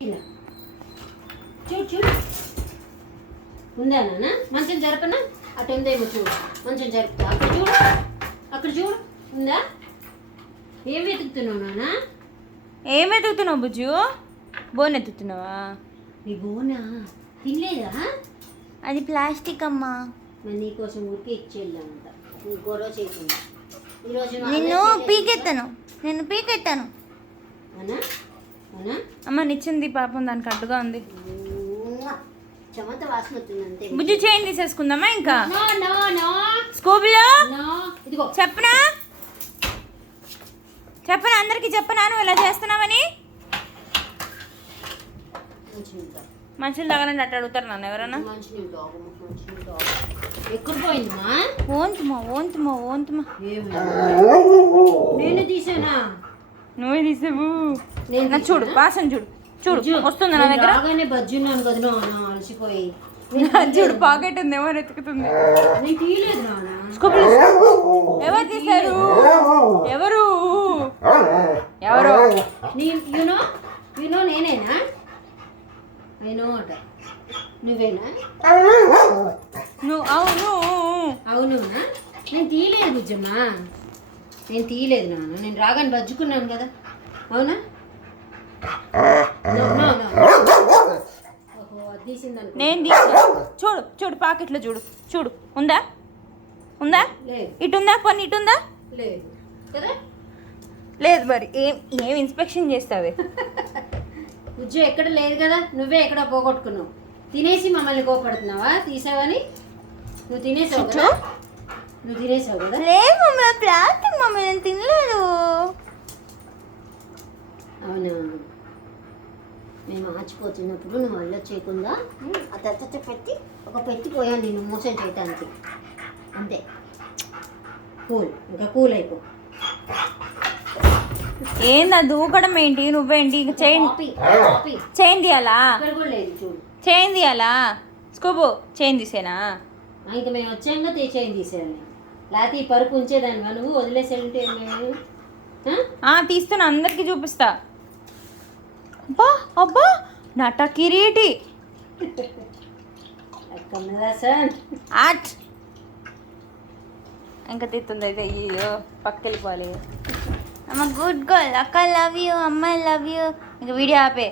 చూడు చూడు ఉందా నాన్న మంచం జరపనా అటు ఉందేమో చూడు మంచం జరుపుతా అక్కడ చూడు ఉందా ఏం వెతుకుతున్నావు నాన్న ఏం వెతుకుతున్నావు బుజ్జు బోన్ ఎత్తుతున్నావా నీ బోనా తినలేదా అది ప్లాస్టిక్ అమ్మా మరి నీకోసం ఊరికి ఇచ్చేద్దామంట నీ గొడవ చేయకుండా ఈరోజు నిన్ను పీకెత్తాను అవునా అవునా అమ్మ నిచ్చింది పాపం దానికి అడ్డుగా ఉంది చెమట వాసన వస్తుంది అంతే బుజ్జు చైన్ తీసేసుకుందామా ఇంకా నో నో నో స్కూబీలో నో ఇదిగో చెప్పనా అందరికి చెప్పనా నువ్వు ఇలా చేస్తున్నావని మనుషులు తగలండి అట్ట అడుగుతారు నన్ను ఎవరన్నా ఎక్కడ పోయిందమ్మా ఓంతుమా నేను తీసానా నువ్వే తీసావు నా చూడు వాసన చూడు వస్తుంది నా దగ్గర బజ్జున్నాను కదా నాన్న అలసిపోయి చూడు పాకెట్ ఉంది ఎవరు ఎత్తుకుతుంది నేను తీయలేదు నాన్న ఎవరు తీశారు ఎవరు యూనో నేనేనా అయినో అట నువ్వేనా నువ్వు అవునునా నేను తీయలేదు బుజ్జమ్మా నేను తీయలేదు నాన్న నేను రాగానే బజ్జుకున్నాను కదా అవునా నేను తీసా చూడు పాకెట్లో చూడు ఉందా ఇటుందా పని ఇటుందా లేదు కదా లేదు మరి ఏం ఇన్స్పెక్షన్ చేస్తావే ఉజ్జు ఎక్కడ లేదు కదా నువ్వే ఎక్కడ పోగొట్టుకున్నావు తినేసి మమ్మల్ని కోపడుతున్నావా తీసావని నువ్వు తినేసావు కదా లేదు మమ్మీ ప్లాస్టిక్ మమ్మీ నేను తినలేదు అవునా మేము ఆచిపోతున్నప్పుడు నువ్వు అల్లరి చేయకుండా ఆ తర్వాత పెట్టి పెట్టిపోయాను నేను మోసం చేయటానికి అంతే కూల్ అయిపో ఏందా దూకడం ఏంటి నువ్వేంటి ఇంకా చైన్ తీయాలా లేదు చూడు చైన్ తీయాలా స్కూబు చైన్ తీసేనా ఇంకా మేము వచ్చాక చైన్ తీసేయాలి లేకపోతే ఈ పరుపు ఉంచేదాన్ని నువ్వు వదిలేసేయాలంటే తీస్తున్నా అందరికి చూపిస్తా అబ్బా నట కిరీటి ఇంకా తిత్తుంది అయితే అయ్యో పక్కకెళ్ళిపోవాలి అమ్మ గుడ్ గర్ల్ అక్క లవ్ యూ అమ్మ లవ్ యూ ఇంకా వీడియో ఆపే